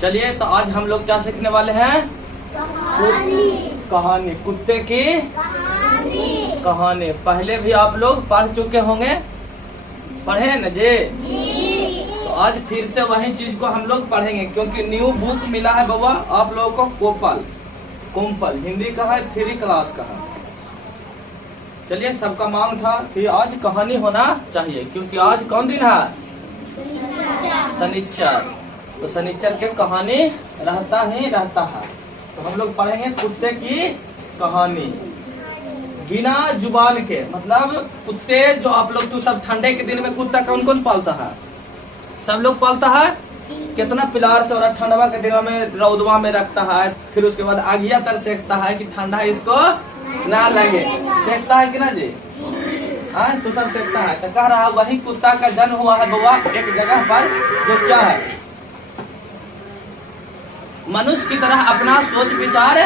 चलिए तो आज हम लोग क्या सीखने वाले हैं? कहानी। कुत्ते की कहानी। पहले भी आप लोग पढ़ चुके होंगे, पढ़े न जी? तो आज फिर से वही चीज को हम लोग पढ़ेंगे, क्योंकि न्यू बुक मिला है बाबा आप लोगों को। कोम्पल हिंदी का है, 3 क्लास का है। चलिए, सबका मांग था कि आज कहानी होना चाहिए, क्योंकि आज कौन दिन है? शनिचर। तो शनिचर के कहानी रहता ही रहता है। तो हम लोग पढ़ेंगे कुत्ते की कहानी बिना जुबान के। मतलब कुत्ते जो आप लोग तो सब ठंडे के दिन में कुत्ता कौन कौन पालता है? सब लोग पालता है। कितना प्यार से, और ठंडवा के दिनों में रौदवा में रखता है, फिर उसके बाद आगिया तर सेकता है कि ठंडा इसको ना लगे। सेकता है कि ना जी? हाँ, तो सब सेकता है। तो कह रहा है वही कुत्ता का जन्म हुआ है बउआ एक जगह पर, जो क्या है, मनुष्य की तरह अपना सोच विचार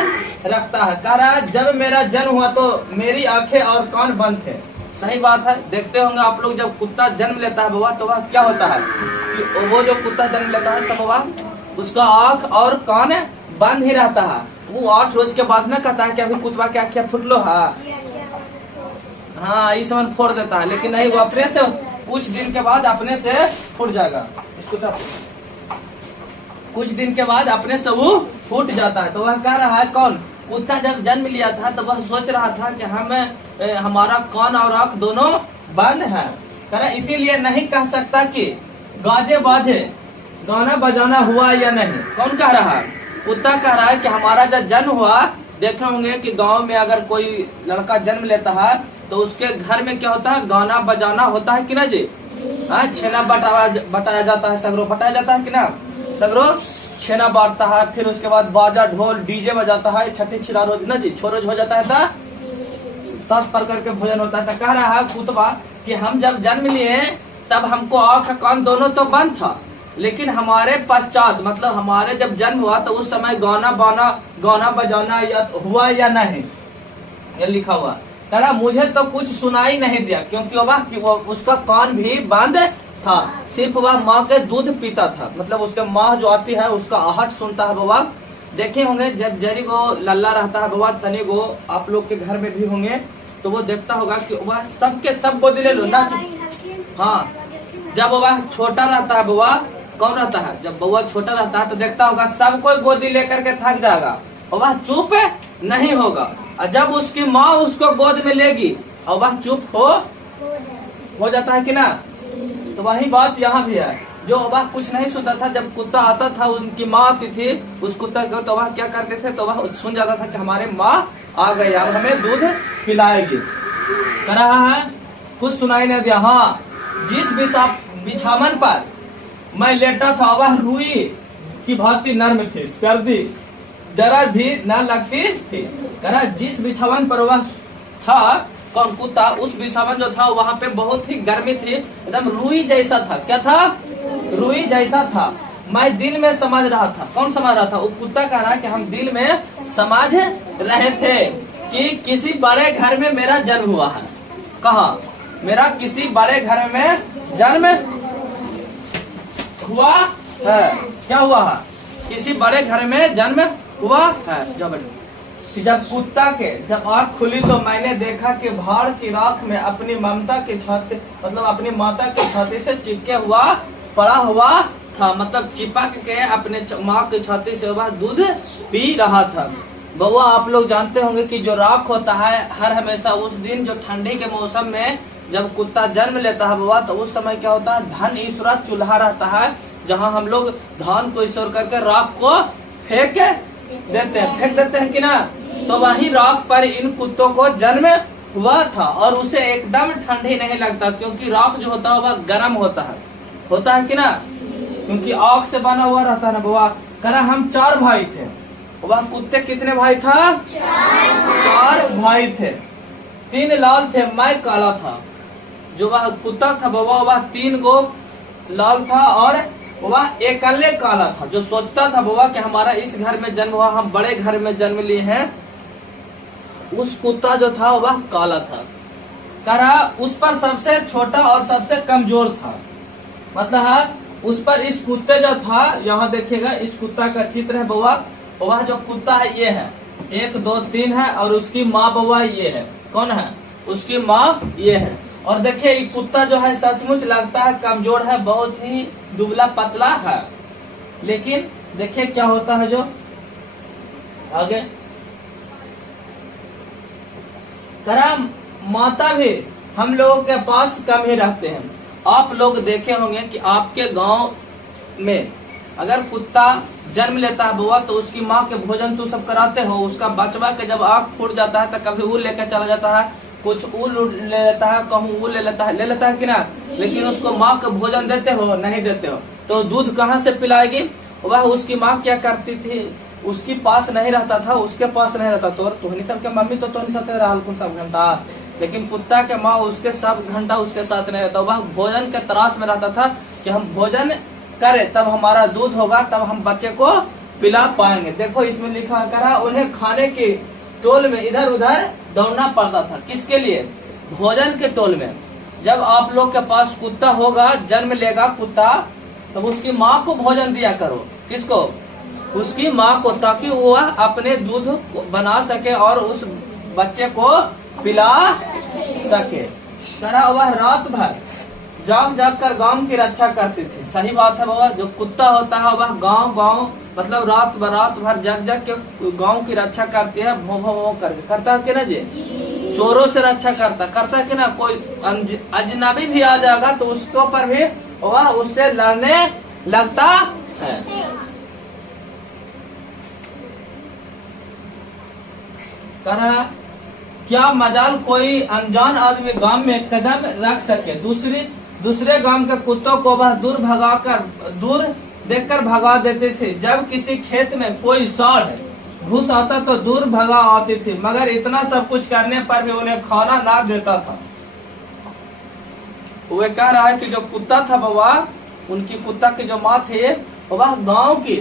रखता है। कह रहा है जब मेरा जन्म हुआ तो मेरी आंखें और कान बंद थे। सही बात है। देखते होंगे आप लोग, जब कुत्ता जन्म लेता है बउआ तो वह क्या होता है कि वो जो कुत्ता जन्म लेता है तब वह उसका आंख और कान बंद ही रहता है। वो 8 रोज के बाद में कहता है कि अभी कुत्ता क्या क्या फुटलो है, हाँ इस समय फोड़ देता है। लेकिन नहीं, वो अपने से कुछ दिन के बाद अपने से फूट जाएगा। इसको कुछ दिन के बाद अपने से वो फूट जाता है। तो वह कह रहा है कौन कुत्ता जब जन्म लिया था तो वह सोच रहा था कि हमारा कान और आंख दोनों बंद है। कह रहा इसीलिए नहीं कह सकता कि गाजे बाजे गाना बजाना हुआ या नहीं। कौन कह रहा है? कुत्ता कह रहा है कि हमारा जब जन्म हुआ, देखे होंगे कि गांव में अगर कोई लड़का जन्म लेता है तो उसके घर में क्या होता है, गाना बजाना होता है कि ना जी? हाँ, छेना बटाया जाता है, सगरो बटाया जाता है कि ना? सगरो छेना बांटता है, फिर उसके बाद बाजा ढोल डीजे बजाता है, छठी छिला रोज ना जी, छोरोज हो जाता है था, सास पर करके भोजन होता है। कह रहा है कुतबा कि हम जब जन्म लिए तब हमको आंख कान दोनों तो बंद था, लेकिन हमारे पश्चात मतलब हमारे जब जन्म हुआ तो उस समय गाना बजाना या हुआ या नहीं, ये लिखा हुआ। कह रहा मुझे तो कुछ सुनाई नहीं दिया, क्योंकि वो उसका कान भी बंद था। सिर्फ वह माँ के दूध पीता था, मतलब उसके माँ जो आती है उसका आहट सुनता है। बाबा देखे होंगे जब जरी वो लल्ला रहता है बाबा, तनी वो आप लोग के घर में भी होंगे, तो वो देखता होगा कि वह सबके सब गोदी ले लो ना। हाँ, जब वह छोटा रहता है बाबा, कौन रहता है जब बउआ छोटा रहता है तो देखता होगा सब कोई गोदी लेकर के थक जाएगा और वह चुप नहीं होगा। और जब उसकी माँ उसको गोद में लेगी और वह चुप हो जाता है कि ना? तो वही बात यहाँ भी है। जो वह कुछ नहीं सुनता था, जब कुत्ता आता था, उनकी माँ आती थी उस कुत्ता को, तो वह क्या करते थे, तो वह सुन जाता था कि हमारे माँ आ गई, अब हमें दूध पिलाएगी। कह रहा है कुछ सुनाई नहीं दिया। हाँ, जिस बिछावन पर मैं लेटा था वह रुई की भांति नर्म थी, सर्दी जरा भी न लगती थी। कह रहा जिस बिछावन पर वह था कौन कुत्ता, उस बिछावन जो था वहाँ पे बहुत ही गर्मी थी, एकदम रुई जैसा था। क्या था? रुई जैसा था। मैं दिल में समझ रहा था। कौन समझ रहा था? वो कुत्ता कह रहा है कि हम दिल में समझ रहे थे कि किसी बड़े घर में मेरा जन्म हुआ है। कहा? मेरा किसी बड़े घर में जन्म हुआ है। क्या हुआ है? किसी बड़े घर में जन्म हुआ है। जब कुत्ता के जब आँख खुली तो मैंने देखा कि भाड़ की राख में अपनी ममता की छाती, मतलब अपनी माता की छाती से चिपके हुआ पड़ा हुआ था, मतलब चिपक के अपने माँ की छाती से वह दूध पी रहा था। बउआ आप लोग जानते होंगे कि जो राख होता है हर हमेशा उस दिन जो ठंडी के मौसम में जब कुत्ता जन्म लेता है बउआ, तो उस समय क्या होता है, धन ईश्वरा चूल्हा रहता है, जहाँ हम लोग धान को ईश्वर करके राख को फेंक देते हैं कि ना? तो वही राख पर इन कुत्तों को जन्म हुआ था और उसे एकदम ठंडी नहीं लगता, क्योंकि राख जो होता है वह गर्म होता है कि ना? क्योंकि आग से बना हुआ रहता है ना बउआ। कह हम 4 भाई थे। वह कुत्ते कितने भाई था? 4 भाई थे। 3 लाल थे, मैं काला था। जो वह कुत्ता था बउआ वह 3 गो लाल था और वह एकल्ले काला था। जो सोचता था बउआ कि हमारा इस घर में जन्म हुआ, हम बड़े घर में जन्म लिए हैं, उस कुत्ता जो था वह काला था। कह रहा उस पर सबसे छोटा और सबसे कमजोर था, मतलब उस पर इस कुत्ते जो था, यहाँ देखिएगा इस कुत्ता का चित्र है बउआ। वह जो कुत्ता है ये है, 1 2 3 है, और उसकी माँ बउआ ये है। कौन है? उसकी माँ ये है। और देखिए ये कुत्ता जो है सचमुच लगता है कमजोर है, बहुत ही दुबला पतला है। लेकिन देखिए क्या होता है जो आगे करा, माता भी हम लोगों के पास कम ही रहते हैं। आप लोग देखे होंगे कि आपके गांव में अगर कुत्ता जन्म लेता है बउआ, तो उसकी माँ के भोजन तो सब कराते हो। उसका बचवा के जब आँख फूट जाता है तो कभी ऊल लेकर चला जाता है, कुछ ऊल ले लेता है, कहूँ ऊल ले लेता है कि ना। लेकिन उसको माँ का भोजन देते हो? नहीं देते हो। तो दूध कहाँ से पिलाएगी? वह उसकी माँ क्या करती थी, उसके पास नहीं रहता था, उसके पास नहीं रहता। तो तुहनी सबके मम्मी तो तुहनी साथ रहा कौन सब घंटा, लेकिन कुत्ता के माँ उसके सब घंटा उसके साथ नहीं रहता। वह भोजन के तलाश में रहता था कि हम भोजन करें तब हमारा दूध होगा, तब हम बच्चे को पिला पाएंगे। देखो इसमें लिखा करा, उन्हें खाने के टोल में इधर उधर दौड़ना पड़ता था। किसके लिए? भोजन के टोल में। जब आप लोग के पास कुत्ता होगा, जन्म लेगा कुत्ता, तब उसकी माँ को भोजन दिया करो। किसको? उसकी माँ को, ताकि वह अपने दूध बना सके और उस बच्चे को पिला सके। करा वह रात भर जाग जाग कर गांव की रक्षा करती थी। सही बात है बाबा। जो कुत्ता होता है वह गांव मतलब रात भर जग जग के गांव की रक्षा करती है, भों भों करके। करता है कि ना जी? चोरों से रक्षा करता है कि ना। कोई अजनबी भी आ जाएगा तो उसके ऊपर भी वह उससे लड़ने लगता है। करा क्या मजाल कोई अनजान आदमी गांव में कदम रख सके, दूसरे गांव के कुत्तों को वह दूर देखकर भगा देते थे। जब किसी खेत में कोई सांड घुस आता तो दूर भगा आती थी, मगर इतना सब कुछ करने पर भी उन्हें खाना ना देता था। वो कह रहा है कि जो कुत्ता था बाबा, उनकी कुत्ता की जो माँ थी, वह गांव की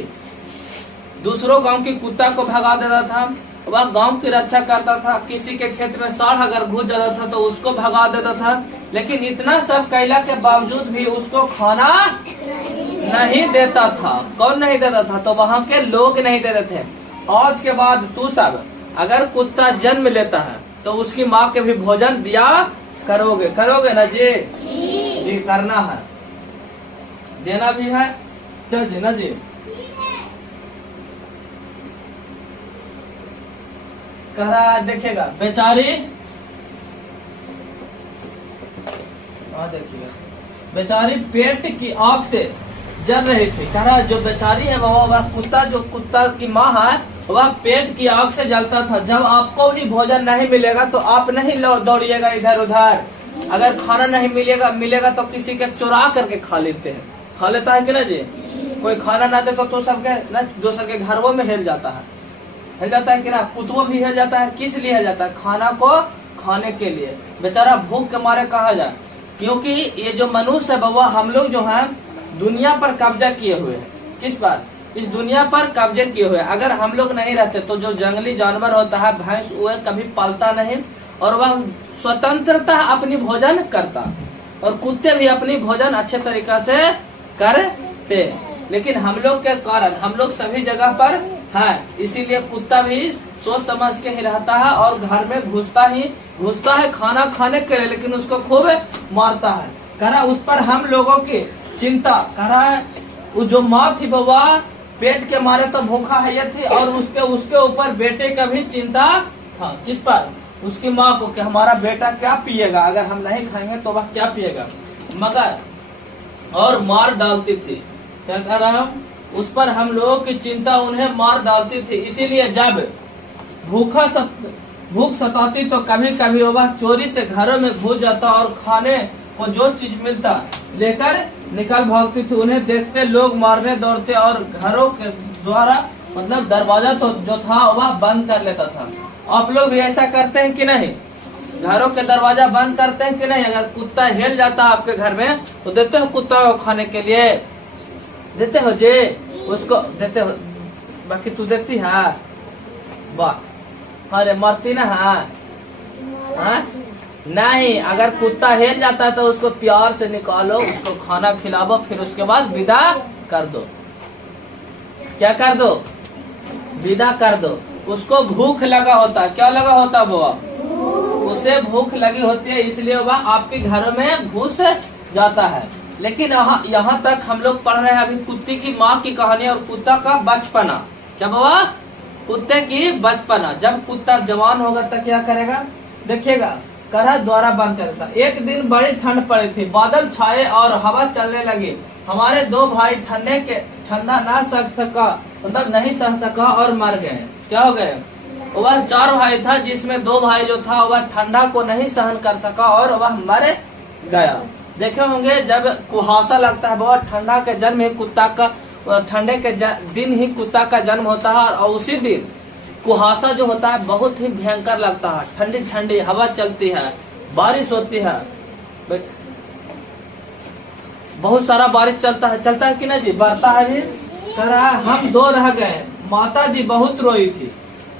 दूसरों गांव के कुत्ता को भगा देता था, वह गांव की रक्षा करता था। किसी के खेत में सांड अगर घुस जाता था तो उसको भगा देता था। लेकिन इतना सब कैला के बावजूद भी उसको खाना नहीं देता था। कौन नहीं देता था? तो वहाँ के लोग नहीं देते थे। आज के बाद तू सब अगर कुत्ता जन्म लेता है तो उसकी माँ के भी भोजन दिया करोगे ना जी? जी करना है, देना भी है, क्या जी ना जी? कह रहा देखिएगा बेचारी, देखिएगा बेचारी पेट की आग से जल रही थी। कह रहा जो बेचारी है वह कुत्ता की माँ है, वह पेट की आग से जलता था। जब आपको भी भोजन नहीं मिलेगा तो आप नहीं दौड़िएगा इधर उधर। अगर खाना नहीं मिलेगा तो किसी के चुरा करके खा लेता है कि ना जी? कोई खाना ना दे तो सबके न दूसरे के घरों में हिल जाता है कि ना? कुत्तों भी हिल जाता है। किस लिए हिल जाता है? खाना को खाने के लिए। बेचारा भूख के मारे कहा जाए, क्योंकि ये जो मनुष्य है बाबा, हम लोग जो है दुनिया पर कब्जा किए हुए हैं। किस पर? इस दुनिया पर कब्जे किए हुए। अगर हम लोग नहीं रहते तो जो जंगली जानवर होता है भैंस, वह कभी पालता नहीं और वह स्वतंत्रता अपनी भोजन करता, और कुत्ते भी अपनी भोजन अच्छे तरीका से करते। लेकिन हम लोग के कारण हम लोग सभी जगह पर है, इसीलिए कुत्ता भी सोच समझ के ही रहता है और घर में घुसता है खाना खाने के लिए, लेकिन उसको खूब मारता है। करा उस पर हम लोगों की चिंता। करा वो जो माँ थी बाबा, पेट के मारे तो भूखा है थी, और उसके ऊपर बेटे का भी चिंता था। किस पर? उसकी माँ को, कि हमारा बेटा क्या पिएगा, अगर हम नहीं खाएंगे तो वह क्या पिएगा। मगर और मार डालती थी। क्या कह रहा हूँ? उस पर हम लोगों की चिंता उन्हें मार डालती थी। इसीलिए जब भूख सताती तो कभी कभी वह चोरी से घरों में घुस जाता और खाने को जो चीज मिलता लेकर निकल भागती थी। उन्हें देखते लोग मारने दौड़ते और घरों के द्वारा मतलब दरवाजा तो जो था वह बंद कर लेता था। आप लोग भी ऐसा करते हैं कि नहीं? घरों के दरवाजा बंद करते हैं कि नहीं? अगर कुत्ता हिल जाता है आपके घर में तो देते हो कुत्ता को खाने के लिए? देते हो जी? उसको देते हो? बाकी तू देती है? वाह, अरे मरती ना है? नहीं, अगर कुत्ता हिल जाता है तो उसको प्यार से निकालो, उसको खाना खिलाओ, फिर उसके बाद विदा कर दो। क्या कर दो? विदा कर दो। उसको भूख लगा होता है। क्या लगा होता है बाबा? उसे भूख लगी होती है, इसलिए वह आपके घरों में घुस जाता है। लेकिन यहाँ तक हम लोग पढ़ रहे हैं अभी कुत्ते की माँ की कहानी और कुत्ता का बचपना। क्या बाबा? कुत्ते की बचपना। जब कुत्ता जवान होगा तो क्या करेगा? देखिएगा, करह द्वारा बंद करता। एक दिन बड़ी ठंड पड़ी थी, बादल छाए और हवा चलने लगी। हमारे दो भाई ठंडा ना सह सका, मतलब नहीं सह सका और मर गए। क्या हो गए? वह 4 भाई था, जिसमें 2 भाई जो था वह ठंडा को नहीं सहन कर सका और वह मर गया। देखे होंगे जब कुहासा लगता है बाबा, ठंडा के जन्म ही कुत्ता का, ठंडे के दिन ही कुत्ता का जन्म होता है और उसी दिन कुहासा जो होता है बहुत ही भयंकर लगता है। ठंडी ठंडी हवा चलती है, बारिश होती है, बहुत सारा बारिश चलता है कि नहीं जी? बरता है भी। कह रहा है हम 2 रह गए। माता जी बहुत रोई थी।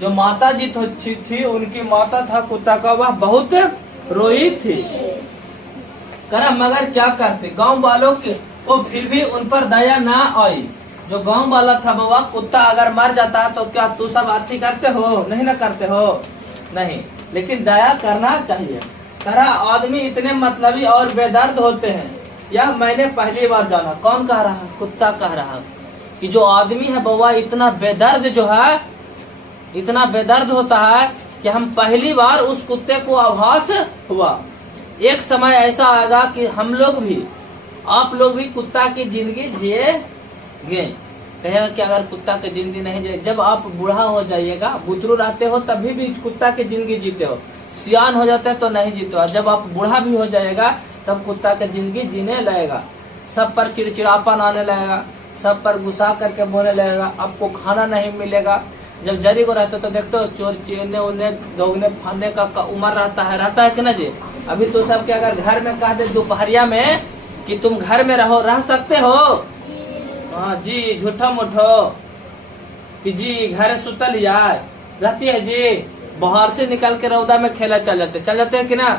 जो माता जी थी उनकी माता था कुत्ता का, वह बहुत रोई थी। कह रहा मगर क्या करते, गांव वालों को फिर भी उन पर दया ना आई। जो गांव वाला था बाबा, कुत्ता अगर मर जाता है तो क्या तू सब आती करते हो? नहीं ना करते हो? नहीं, लेकिन दया करना चाहिए। कह रहा आदमी इतने मतलबी और बेदर्द होते हैं, यह मैंने पहली बार जाना। कौन कह रहा? कुत्ता कह रहा कि जो आदमी है बाबा इतना बेदर्द जो है, इतना बेदर्द होता है कि हम पहली बार उस कुत्ते को आभास हुआ। एक समय ऐसा आएगा कि हम लोग भी, आप लोग भी कुत्ता की जिंदगी जिएंगे। कहेगा कि अगर कुत्ता की जिंदगी नहीं जिए, जब आप बूढ़ा हो जाइएगा, बुतरू रहते हो तभी भी कुत्ता की जिंदगी जीते हो, सियान हो जाते हैं तो नहीं जीते हो। जब आप बूढ़ा भी हो जाएगा तब कुत्ता की जिंदगी जीने लगेगा। सब पर चिड़चिड़ापन आने लगेगा, सब पर गुस्सा करके बोलने लगेगा, आपको खाना नहीं मिलेगा। जब जरी को रहते तो देखते हो चोर चीरने उन्हें दौड़ने फाड़ने का उम्र रहता है कि ना जी? अभी तो सब के अगर घर में कह दे दोपहरिया में कि तुम घर में रह सकते हो, हाँ जी, झूठा मुठो कि जी घर सुतल यार रहती है जी, बाहर से निकल के रौदा में खेला चल जाते हैं कि ना?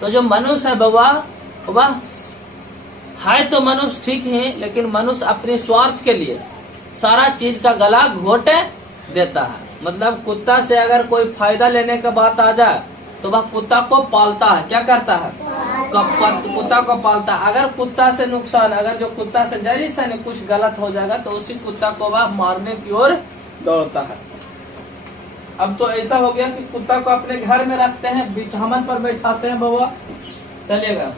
तो जो मनुष्य है बाबा, वह है तो मनुष्य ठीक है, लेकिन मनुष्य अपने स्वार्थ के लिए सारा चीज का गला घोट देता है। मतलब कुत्ता से अगर कोई फायदा लेने का बात आ जाए तो वह कुत्ता को पालता है। क्या करता है? कुत्ता को पालता है। अगर कुत्ता से नुकसान, अगर जो कुत्ता से जरी से कुछ गलत हो जाएगा तो उसी कुत्ता को वह मारने की ओर दौड़ता है। अब तो ऐसा हो गया कि कुत्ता को अपने घर में रखते हैं, बिछावन पर बैठाते हैं बाबा। चलिएगा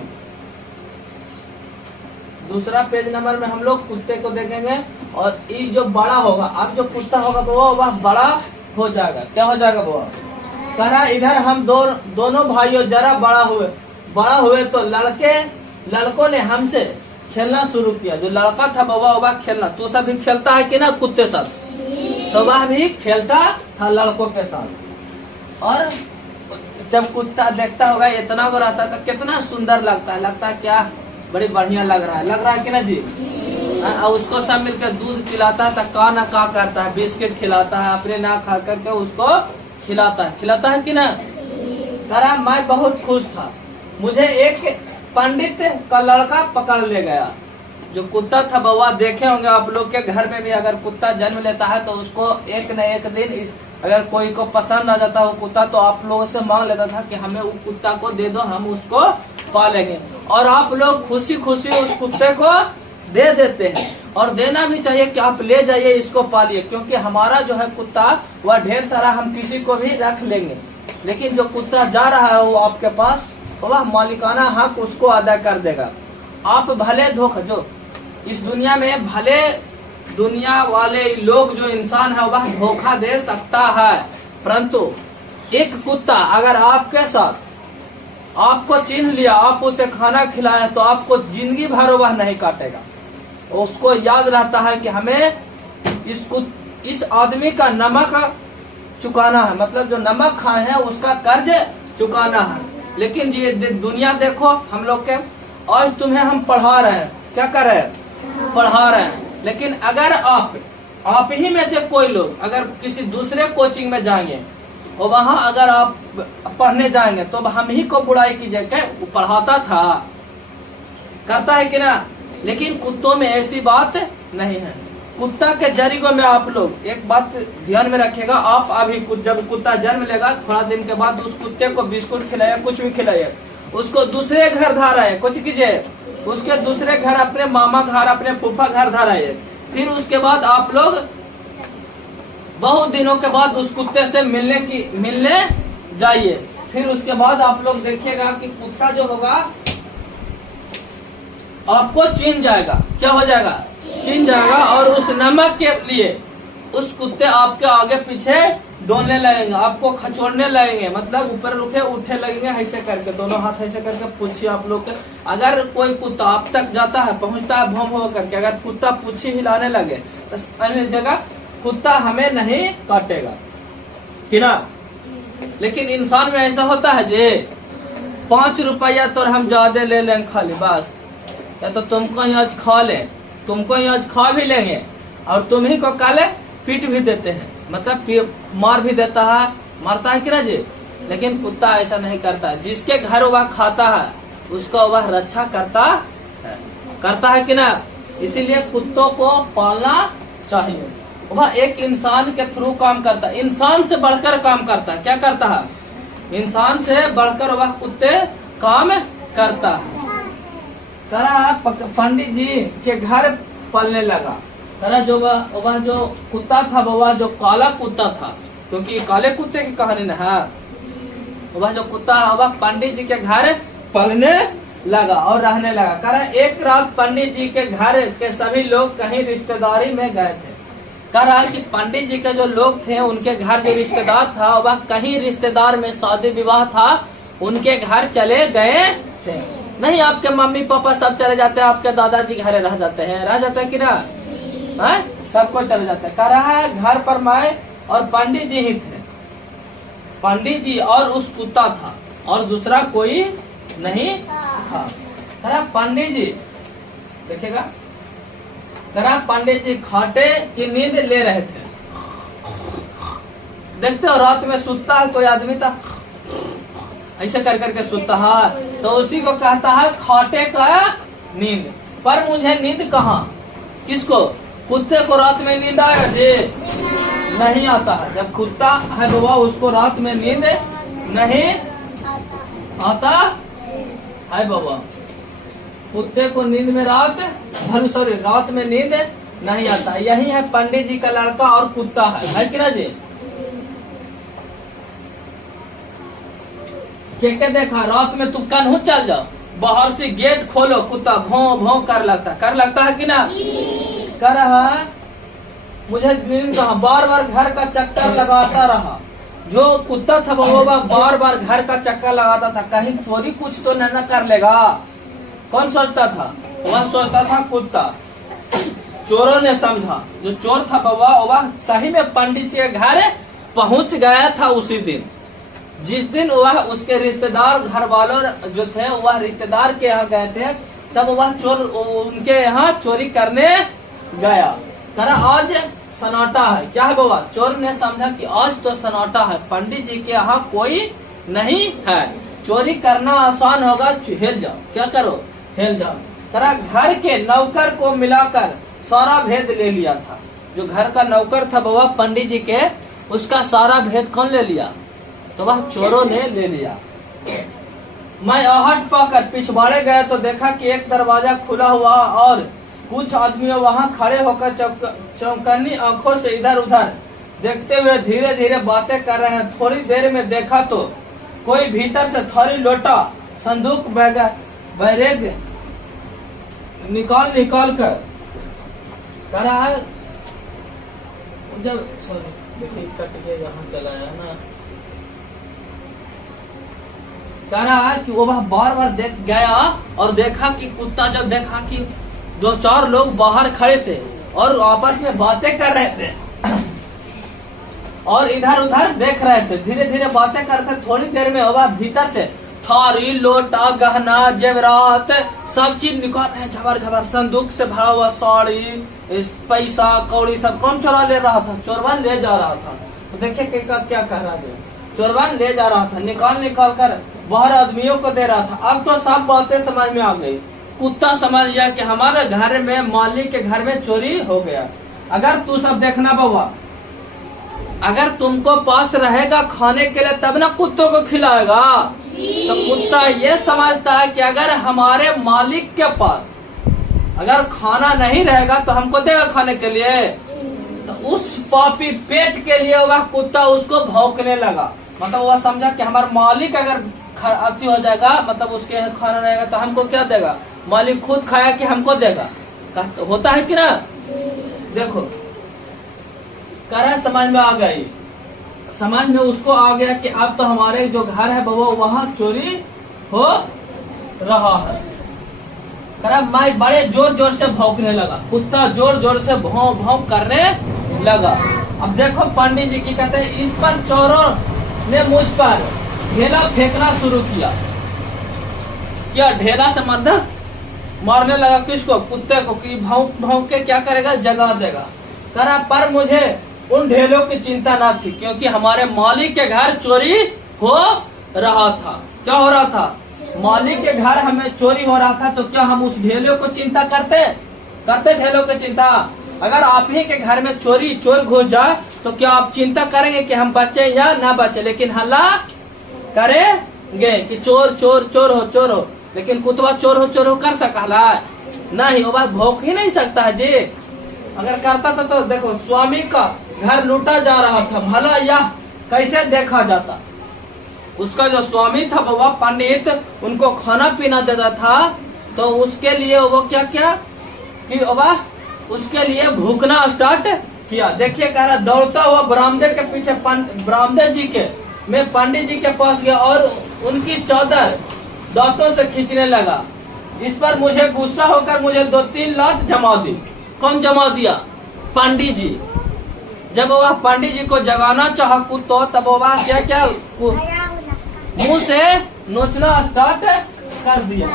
दूसरा पेज नंबर में हम लोग कुत्ते को देखेंगे और ये जो बड़ा होगा, अब जो कुत्ता होगा वह बड़ा हो जाएगा। क्या हो जाएगा बाबा? कह रहा इधर हम दोनों भाइयों जरा बड़ा हुए तो लड़कों ने हमसे खेलना शुरू किया। जो लड़का था बाबा वह खेलना, तू सब भी खेलता है कि ना कुत्ते साथ? तो वह भी खेलता था लड़कों के साथ। और जब कुत्ता देखता होगा इतना को रहता तो कितना सुंदर लगता है क्या बड़ी बढ़िया लग रहा है कि ना जी? और उसको सब मिलकर दूध पिलाता है तो का ना का करता है, बिस्किट खिलाता है, अपने ना खा करके उसको खिलाता है कि ना? करा मैं बहुत खुश था, मुझे एक पंडित का लड़का पकड़ ले गया। जो कुत्ता था बाबा, देखे होंगे आप लोग के घर में भी अगर कुत्ता जन्म लेता है तो उसको एक न एक दिन अगर कोई को पसंद आ जाता है वो कुत्ता, तो आप लोगों से मांग लेता था कि हमें उस कुत्ता को दे दो, हम उसको पालेंगे। और आप लोग खुशी खुशी उस कुत्ते को दे देते हैं और देना भी चाहिए कि आप ले जाइए, इसको पालिए, क्योंकि हमारा जो है कुत्ता वह ढेर सारा हम किसी को भी रख लेंगे। लेकिन जो कुत्ता जा रहा है वो आपके पास, वह मालिकाना हक उसको अदा कर देगा। आप भले जो इस दुनिया में भले दुनिया वाले लोग जो इंसान है वह धोखा दे सकता है, परंतु एक कुत्ता अगर आपके साथ आपको चिन्ह लिया, आप उसे खाना खिलाया तो आपको जिंदगी भर वह नहीं काटेगा। उसको याद रहता है कि हमें इस आदमी का नमक चुकाना है, मतलब जो नमक खाए हैं उसका कर्ज चुकाना है। लेकिन ये दुनिया देखो हम लोग के, आज तुम्हें हम पढ़ा रहे हैं, क्या कर रहे हैं? पढ़ा रहे हैं। लेकिन अगर आप ही में से कोई लोग अगर किसी दूसरे कोचिंग में जाएंगे और वहाँ अगर आप पढ़ने जाएंगे तो हम ही को बुराई कीजिए, क्या वो पढ़ाता था, करता है कि ना। लेकिन कुत्तों में ऐसी बात नहीं है। कुत्ता के जरिए में आप लोग एक बात ध्यान में रखिएगा, आप अभी जब कुत्ता जन्म लेगा थोड़ा दिन के बाद उस कुत्ते को बिस्कुट खिलाइए, कुछ भी खिलाइए, उसको दूसरे घर धाराए, कुछ कीजिए, उसके दूसरे घर अपने मामा घर अपने फूफा घर धाराए। फिर उसके बाद आप लोग बहुत दिनों के बाद उस कुत्ते से मिलने जाइए। फिर उसके बाद आप लोग देखिएगा कि कुत्ता जो होगा आपको चीन जाएगा। क्या हो जाएगा? चीन जाएगा। और उस नमक के लिए उस कुत्ते आपके आगे पीछे डोलने लगेंगे, आपको खचोड़ने लगेंगे, मतलब ऊपर रुके उठे लगेंगे, ऐसे करके दोनों हाथ ऐसे करके। पूछिए आप लोग के, अगर कोई कुत्ता आप तक जाता है, पहुंचता है भौं भौं करके, अगर कुत्ता पूछी हिलाने लगे तो अन्य जगह कुत्ता हमें नहीं काटेगा कि ना। लेकिन इंसान में ऐसा होता है जे 5 रुपया तो हम ज्यादा ले लेंगे खाली बस, या तो तुमको आज खा ले, तुमको आज खा भी लेंगे और तुम ही को काले पीट भी देते हैं, मतलब मार भी देता है, मारता है कि ना जी। लेकिन कुत्ता ऐसा नहीं करता, जिसके घर वह खाता है उसका वह रक्षा करता है कि ना। इसीलिए कुत्तों को पालना चाहिए। वह एक इंसान के थ्रू काम करता है, इंसान से बढ़कर काम करता है। क्या करता है? इंसान से बढ़कर वह कुत्ते काम करता है। पंडित जी के घर पलने लगा। जो वह जो कुत्ता था वह जो काला कुत्ता था, क्योंकि काले कुत्ते की कहानी न है। वह जो कुत्ता वह पंडित जी के घर पलने लगा और रहने लगा। एक रात पंडित जी के घर के सभी लोग कहीं रिश्तेदारी में गए थे। कह रहा है कि पंडित जी के जो लोग थे उनके घर जो रिश्तेदार था वह कहीं रिश्तेदार में शादी विवाह था, उनके घर चले गए थे। नहीं आपके मम्मी पापा सब चले जाते हैं, आपके दादाजी घर रह जाते हैं कि ना, सबको चले जाते हैं। कह रहा है घर पर मैं और पंडित जी ही थे, पंडित जी और उस कुत्ता था और दूसरा कोई नहीं था। कह रहा पंडित जी देखिएगा, पंडित जी खाटे की नींद ले रहे थे। देखते हो रात में सुतता है कोई आदमी था, ऐसे कर करके सुतता है, तो उसी को कहता है खाटे का नींद। पर मुझे नींद कहाँ, किसको? कुत्ते को रात में नींद आया जी? नहीं आता है। जब कुत्ता है बाबा उसको रात में नींद नहीं आता है बाबा। कुत्ते को नींद में रात में नींद नहीं आता। यही है पंडित जी का लड़का और कुत्ता है कि ना जी। क्या देखा रात में तुम कन्हू चल जाओ, बाहर से गेट खोलो, कुत्ता भौं भौं कर लगता है कि ना। कर रहा है मुझे नींद कहा, बार बार घर का चक्कर लगाता रहा। जो कुत्ता था वो बार बार घर का चक्कर लगाता था, कहीं चोरी कुछ तो न कर लेगा। कौन सोचता था? वह सोचता था कुत्ता। चोरों ने समझा, जो चोर था वह सही में पंडित जी के घर पहुंच गया था उसी दिन, जिस दिन वह उसके रिश्तेदार घर वालों जो थे वह रिश्तेदार के यहाँ गए थे, तब वह चोर उनके यहाँ चोरी करने गया। करा आज सन्नाटा है। क्या है बाबा? चोर ने समझा कि आज तो सन्नाटा है, पंडित जी के यहाँ कोई नहीं है, चोरी करना आसान होगा, हिल जाओ। क्या करो? हिल जाओ। करा घर के नौकर को मिलाकर सारा भेद ले लिया था। जो घर का नौकर था बाबा पंडित जी के, उसका सारा भेद कौन ले लिया? तो वह चोरों ने ले लिया। मैं आहट पाकर पिछवाड़े गए तो देखा कि एक दरवाजा खुला हुआ और कुछ आदमी वहां खड़े होकर चौकन्नी आंखों से इधर उधर देखते हुए धीरे धीरे बातें कर रहे हैं। थोड़ी देर में देखा तो कोई भीतर से थोड़ी लोटा संदूक बैरेग निकाल कर कह रहा है। जब सॉरी कट के यहाँ चला है ना, कह रहा है कि वो बार बार देख गया और देखा कि कुत्ता जब देखा कि 2-4 लोग बाहर खड़े थे और आपस में बातें कर रहे थे और इधर उधर देख रहे थे, धीरे धीरे बातें करते। थोड़ी देर में वह भीतर से थारी लोटा गहना जेवरात सब चीज निकाल रहे, झबर झबर संदूक से भरा हुआ साड़ी पैसा कौड़ी सब कौन चोरा ले रहा था? चोरवा ले जा रहा था। तो देखिए क्या कह रहा है, चोरवन ले जा रहा था, निकाल निकाल कर बाहर आदमियों को दे रहा था। अब तो सब बातें समझ में आ गई। कुत्ता समझ गया कि हमारे घर में, मालिक के घर में चोरी हो गया। अगर तू सब देखना बउआ, अगर तुमको पास रहेगा खाने के लिए तब ना कुत्तों को खिलाएगा। तो कुत्ता ये समझता है कि अगर हमारे मालिक के पास अगर खाना नहीं रहेगा तो हमको देगा खाने के लिए। तो उस पापी पेट के लिए वह कुत्ता उसको भौंकने लगा। मतलब वह समझा कि हमारा मालिक अगर अति हो जाएगा, मतलब उसके खाना रहेगा तो हमको क्या देगा, मालिक खुद खाया कि हमको देगा। होता है कि ना। देखो करा समझ में आ गई, समझ में उसको आ गया कि अब तो हमारे जो घर है वो वहाँ चोरी हो रहा है। करा मैं बड़े जोर जोर से भौंकने लगा। कुत्ता जोर जोर से भौं भौं करने लगा। अब देखो पंडित जी की कहते हैं, इस पर चोरों ने मुझ पर ढेला फेंकना शुरू किया। क्या ढेला से मतलब मारने लगा किसको, कुत्ते को, कि भौंक भौंक के क्या करेगा, जगा देगा। करा पर मुझे उन ढेलों की चिंता न थी, क्योंकि हमारे मालिक के घर चोरी हो रहा था। क्या हो रहा था, मालिक के घर हमें चोरी हो रहा था। तो क्या हम उस ढेलों को चिंता करते ढेलों की चिंता। अगर आप ही के घर में चोर घुस जाए तो क्या आप चिंता करेंगे कि हम बचे या ना बचे, लेकिन हल्ला करेंगे कि चोर चोर चोर हो। लेकिन कुत्ता चोर हो कर सकला नहीं, वो बात भौंक ही नहीं सकता है जी। अगर करता था तो देखो स्वामी का घर लूटा जा रहा था, भला यह कैसे देखा जाता। उसका जो स्वामी था वह पंडित उनको खाना पीना देता था, तो उसके लिए वो क्या कि वह उसके लिए भूखना स्टार्ट किया। देखिए कह रहा दौड़ता हुआ बरामदे के पीछे बरामदे जी के मैं पंडित जी के पास गया और उनकी चादर दांतों से खींचने लगा। इस पर मुझे गुस्सा होकर मुझे 2-3 लात जमा दी। कौन जमा दिया, पंडित जी। जब वह पंडित जी को जगाना चाहा कुत्तो, तब वह क्या मुंह से नोचना स्टार्ट कर दिया।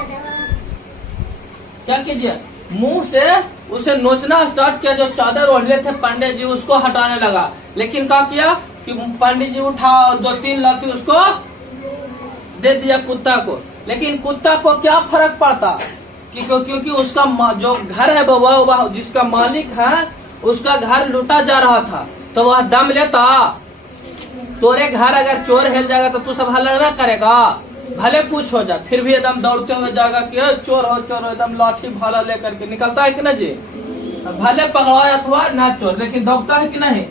क्या कीजिए, मुंह से उसे नोचना स्टार्ट किया। जो चादर ओढ़ले थे पंडित जी उसको हटाने लगा। लेकिन क्या किया कि पंडित जी उठा और 2-3 लाठी उसको दे दिया कुत्ता को। लेकिन कुत्ता को क्या फर्क पड़ता कि क्योंकि उसका जो घर है वह जिसका मालिक है उसका घर लूटा जा रहा था, तो वह दम लेता। तोरे घर अगर चोर हिल जाएगा तो तू सब हल्ला ना करेगा, भले कुछ हो जाए, फिर भी एकदम दौड़ते हुए जाएगा कि चोर हो एकदम लाठी भाला लेकर के निकलता है कि ना जी। भले पकड़ाए अथवा ना चोर, लेकिन दौड़ता है कि नहीं।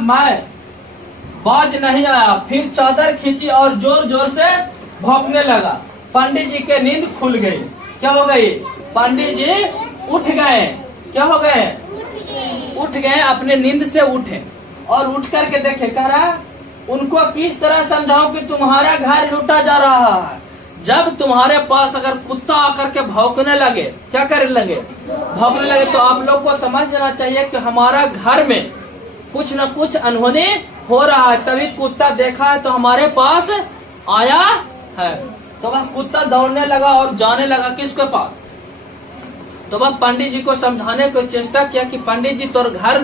मैं बाज नहीं आया, फिर चादर खींची और जोर जोर से भौंकने लगा। पंडित जी के नींद खुल गई। क्या हो गई, पंडित जी उठ गए। क्या हो गए, उठ गए, अपने नींद से उठे और उठ करके देखे। कह रहा उनको किस तरह समझाऊं कि तुम्हारा घर लूटा जा रहा है। जब तुम्हारे पास अगर कुत्ता आकर के भौंकने लगे, क्या करने लगे, भौंकने लगे, तो आप लोग को समझ लेना चाहिए कि हमारा घर में कुछ न कुछ अनहोनी हो रहा है। तभी कुत्ता देखा है तो हमारे पास आया है। तो वह कुत्ता दौड़ने लगा और जाने लगा किसके पास, तो वह पंडित जी को समझाने की चेष्टा किया कि पंडित जी तोर घर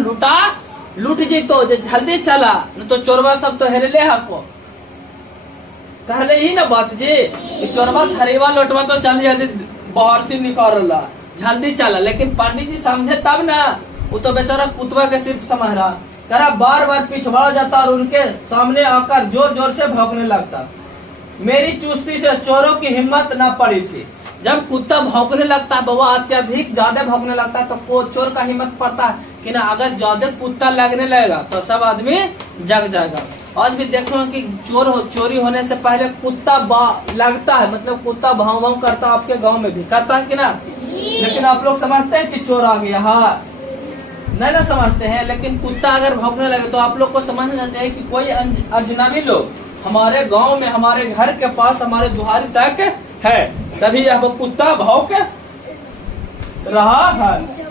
लूट जी तो जल्दी चला, न तो चोरवा सब तो हेरले हको। कहले ही ना बात जी, चोरवा थरीवा लोटवा तो जल्दी बाहर से निकाल रहा, जल्दी चला। लेकिन पंडित जी समझे तब ना, वो तो बेचारा कुतवा के सिर्फ समझ रहा। कह रहा बार बार पिछवाड़ा जाता और उनके सामने आकर जोर जोर से भौंकने लगता। मेरी चुस्ती से चोरों की हिम्मत न पड़ी थी। जब कुत्ता भौंकने लगता है, वह अत्यधिक ज्यादा भौंकने लगता है, तो चोर का हिम्मत पड़ता है कि ना, अगर ज्यादा कुत्ता लगने लगेगा तो सब आदमी जग जाएगा। आज भी देखो कि चोरी होने से पहले कुत्ता लगता है, मतलब कुत्ता भाव भाव करता है। आपके गांव में भी करता है कि ना। लेकिन आप लोग समझते हैं कि चोर आ गया, हाँ नहीं ना समझते हैं। लेकिन कुत्ता अगर भौंकने लगे तो आप लोग को समझना चाहिए कि कोई अजनबी लोग हमारे गांव में, हमारे घर के पास, हमारे दुआरी तक है, तभी यह कुत्ता भौंक रहा है।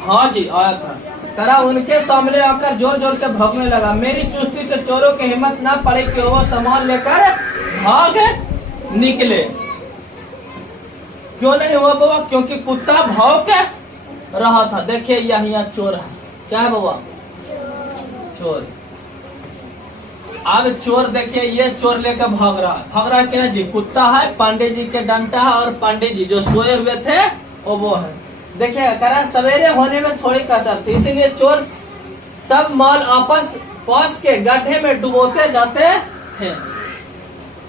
हाँ जी आया था। तरह उनके सामने आकर जोर जोर से भौंकने लगा। मेरी चुस्ती से चोरों की हिम्मत न पड़ी कि वो सामान लेकर भाग निकले। क्यों नहीं हुआ बाबा, क्योंकि कुत्ता भौंक रहा था। देखिए यहाँ चोर है, क्या है बाबा, चोर। अब चोर देखिए, ये चोर लेकर भाग रहा है कि ना जी, कुत्ता है, पांडे जी के डंडा है और पांडे जी जो सोए हुए थे वो है। देखिए करा सवेरे होने में थोड़ी कसर थी, इसीलिए चोर सब माल आपस पास के गड्ढे में डुबोते जाते थे।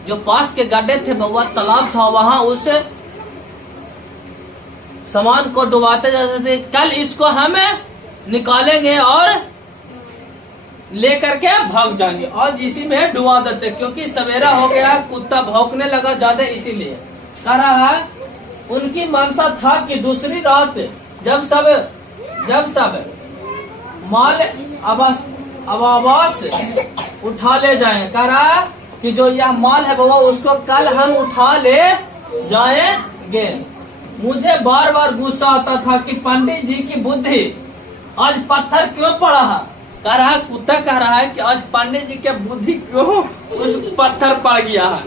जो पास के गड्ढे थे बउआ, तालाब था, वहां उस सामान को डुबाते जाते थे। कल इसको हम निकालेंगे और लेकर के भाग जाएंगे और इसी में डुबा देते, क्योंकि सवेरा हो गया, कुत्ता भौंकने लगा ज्यादा, इसीलिए कह रहा है। उनकी मनसा था कि दूसरी रात जब सब माल आवास उठा ले जाएं, कह रहा कि जो यह माल है बाबा उसको कल हम उठा ले जाएंगे। मुझे बार बार गुस्सा आता था कि पंडित जी की बुद्धि आज पत्थर क्यों पड़ा है। कह रहा है, कुत्ता कह रहा है कि आज पंडित जी के बुद्धि क्यों उस पत्थर पड़ गया है।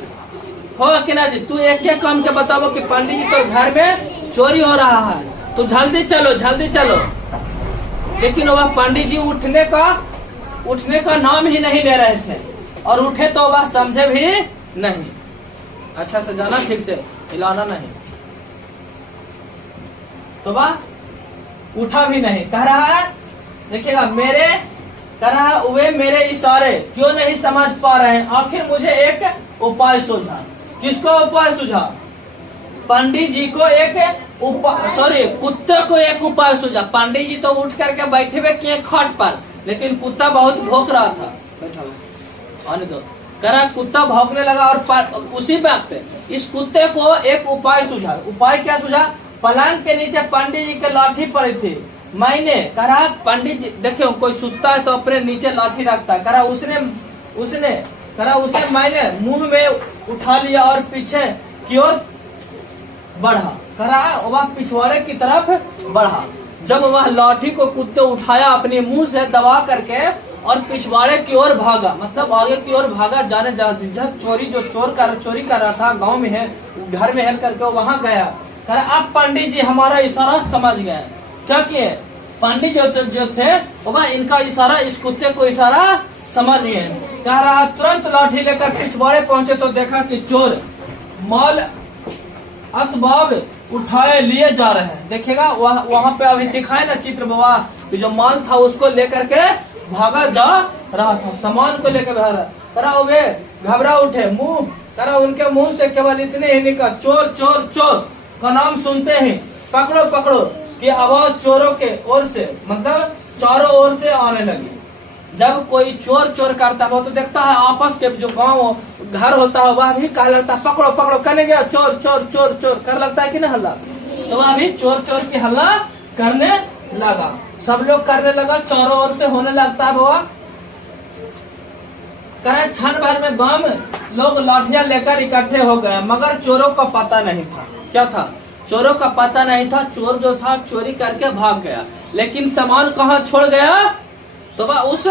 होगा कि ना जी, तू एक काम के बताओ कि पंडित जी तो घर में चोरी हो रहा है, तो जल्दी चलो। लेकिन वह पंडित जी उठने का नाम ही नहीं ले रहे थे, और उठे तो वह समझे भी नहीं। अच्छा से जाना, ठीक से हिलाना नहीं। तो वह उठा भी नहीं। कह रहा है, देखिएगा, वे मेरे इशारे क्यों नहीं समझ पा रहे हैं। आखिर मुझे एक उपाय सूझा। किसको उपाय सूझा? पंडित जी को कुत्ते को एक उपाय सूझा। पंडित जी तो उठ करके बैठे हुए किए खाट पर, लेकिन कुत्ता बहुत भौंक रहा था। बैठा आने दो। करा कुत्ता भौंकने लगा और उसी वक्त इस कुत्ते को एक उपाय सूझा। उपाय क्या सूझा? पलंग के नीचे पंडित जी के लाठी पड़ी थी। मैंने कहा, पंडित जी देखियो, कोई सुतता है तो अपने नीचे लाठी रखता है। करा उसे मैंने मुंह में उठा लिया और पीछे की ओर बढ़ा। करा वह पिछवाड़े की तरफ बढ़ा। जब वह लाठी को कुत्ते उठाया अपने मुंह से दबा करके और पिछवाड़े की ओर भागा, मतलब आगे की ओर भागा, जाने चोरी कर रहा था गांव में है, घर में हेल करके वहां गया। करा अब पंडित जी हमारा इशारा समझ गए। क्या किए? पंडित जो थे वह इनका इशारा, इस कुत्ते को इशारा समझ गए। कह रहा तुरंत लाठी लेकर पिछवाड़े पहुंचे तो देखा कि चोर माल असबाब उठाए लिए जा रहे हैं। देखिएगा वहाँ पे अभी दिखाए ना चित्र बाबा, जो माल था उसको लेकर के भागा जा रहा था, सामान को लेकर भाग रहा। करा वे घबरा उठे, करा उनके मुंह से केवल इतने ही निकला, चोर चोर चोर का नाम सुनते ही पकड़ो पकड़ो की आवाज चोरों के ओर से, मतलब चारों ओर से आने लगी। जब कोई चोर करता है तो देखता है आपस के जो गांव घर होता है वह भी कह लगता है पकड़ो पकड़ो, करने गया चोर चोर चोर चोर कर लगता है कि नहीं हल्ला, तो वह भी चोर की हल्ला करने लगा। सब लोग करने लगा, चारों ओर से होने लगता है बाबा। कहे क्षण भर में गांव में लोग लाठियां लेकर इकट्ठे हो गए, मगर चोरों का पता नहीं था। क्या था? चोरों का पता नहीं था। चोर जो था चोरी करके भाग गया, लेकिन सामान कहाँ छोड़ गया? तो वह उस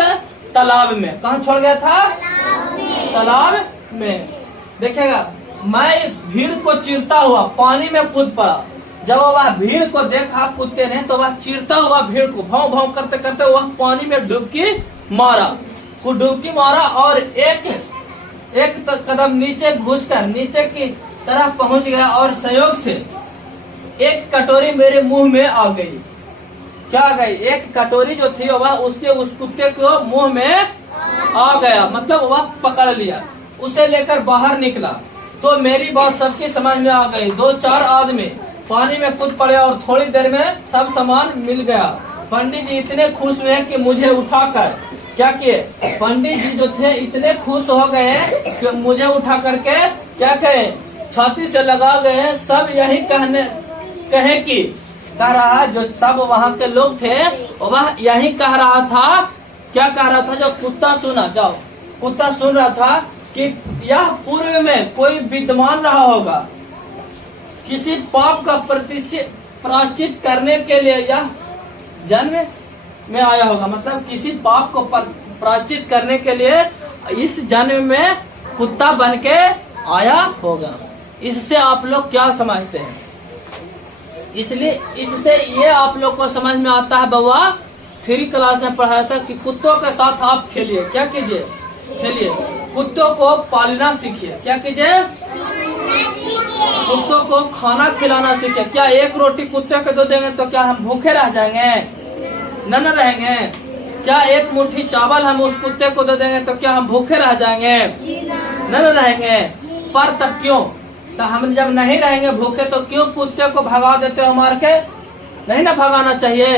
तालाब में। कहाँ छोड़ गया था? तालाब में। देखिएगा, मैं भीड़ को चीरता हुआ पानी में कूद पड़ा। जब वह भीड़ को देखा कुत्ते ने तो वह चीरता हुआ भीड़ को भाव भाव करते करते वह पानी में डुबकी मारा और एक कदम नीचे घुसकर नीचे की तरफ पहुंच गया और संयोग से एक कटोरी मेरे मुंह में आ गई। क्या आ गई? एक कटोरी जो थी वह उस कुत्ते को मुंह में आ गया, मतलब वह पकड़ लिया। उसे लेकर बाहर निकला तो मेरी बात सबकी समझ में आ गई। 2-4 आदमी पानी में कूद पड़े और थोड़ी देर में सब सामान मिल गया। पंडित जी इतने खुश हुए कि मुझे उठाकर क्या किए? पंडित जी जो थे इतने खुश हो गए कि मुझे उठा करके क्या कहे, छाती से लगा गए। सब यही कहे कि कह रहा, जो सब वहाँ के लोग थे वह यही कह रहा था। क्या कह रहा था? जो कुत्ता सुन रहा था कि यह पूर्व में कोई विद्वान रहा होगा, किसी पाप का प्रायश्चित करने के लिए यह जन्म में आया होगा, मतलब किसी पाप को प्रायश्चित करने के लिए इस जन्म में कुत्ता बन के आया होगा। इससे आप लोग क्या समझते हैं? इसलिए इससे ये आप लोग को समझ में आता है बाबा 3 क्लास में पढ़ाया था कि कुत्तों के साथ आप खेलिए। क्या कीजिए? खेलिए। कुत्तों को पालना सीखिए। क्या कीजिए? कुत्तों को खाना खिलाना सीखिए। क्या एक रोटी कुत्ते को दे देंगे तो क्या हम भूखे रह जाएंगे? न रहेंगे। क्या एक मुट्ठी चावल हम उस कुत्ते को दे देंगे तो क्या हम भूखे रह जाएंगे? न रहेंगे। पर तब क्यों? तो हम जब नहीं रहेंगे भूखे तो क्यों कुत्ते को भगा देते हो मार के? नहीं ना भगाना चाहिए।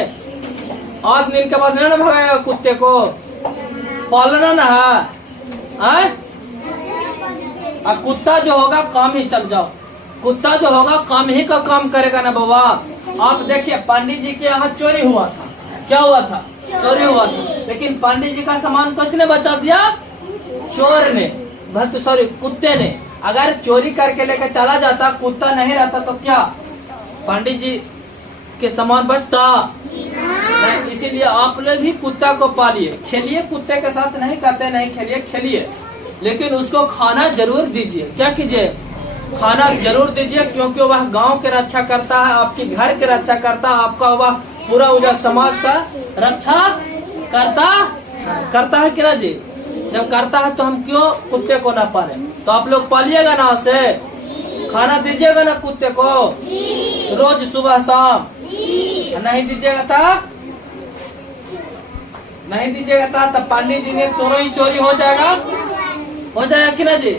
8 दिन के बाद नहीं ना भगाएगा कुत्ते को, पालना ना है। कुत्ता जो होगा काम ही चल जाओ, कुत्ता जो होगा काम ही का काम करेगा ना बाबा। आप देखिए पंडित जी के यहाँ चोरी हुआ था। क्या हुआ था? चोरी हुआ था। लेकिन पंडित जी का सामान किसने बचा दिया? चोर ने, सॉरी कुत्ते ने। अगर चोरी करके लेकर चला जाता, कुत्ता नहीं रहता तो क्या पंडित जी के सामान बचता? नहीं। इसीलिए आप लोग भी कुत्ता को पालिए, खेलिए। कुत्ते के साथ नहीं कहते नहीं खेलिए, खेलिए, लेकिन उसको खाना जरूर दीजिए। क्या कीजिए? खाना जरूर दीजिए, क्योंकि वह गांव की रक्षा करता है, आपकी घर की रक्षा करता है, आपका वह पूरा समाज का रक्षा करता है कि ना जी? जब करता है तो हम क्यों कुत्ते को ना पाले? तो आप लोग पालिएगा ना, उसे खाना दीजिएगा ना कुत्ते को रोज सुबह शाम। नहीं दीजिएगा तो पंडित जी ने दोनों ही चोरी हो जाएगा कि ना जी?